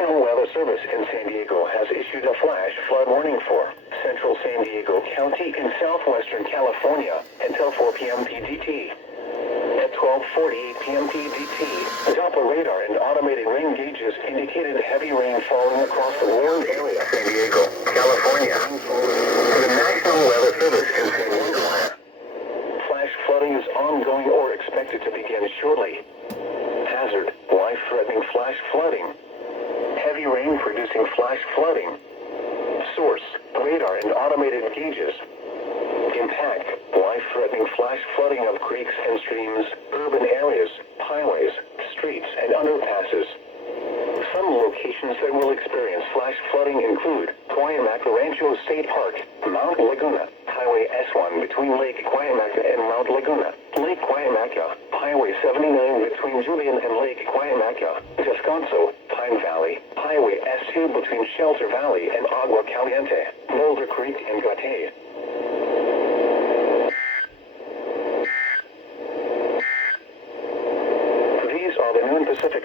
National Weather Service in San Diego has issued a flash flood warning for central San Diego County in southwestern California until 4 p.m. PDT. At 12:48 p.m. PDT, Doppler radar and automated rain gauges indicated heavy rain falling across the warned area, San Diego, California. The National Weather Service in San Diego. Flash flooding is ongoing or expected to begin shortly. Hazard, life-threatening flash flooding. Heavy rain producing flash flooding. Source, radar and automated gauges. Impact, life-threatening flash flooding of creeks and streams, urban areas, highways, streets, and underpasses. Some locations that will experience flash flooding include Cuyamaca Rancho State Park, Mount Laguna, Highway S1 between Lake Cuyamaca and Mount Laguna, Lake Cuyamaca, Highway 79 between Julian and Lake Cuyamaca, Descanso, Pine Valley, Highway S2 between Shelter Valley and Agua Caliente, Boulder Creek and Gatay. These are the noon Pacific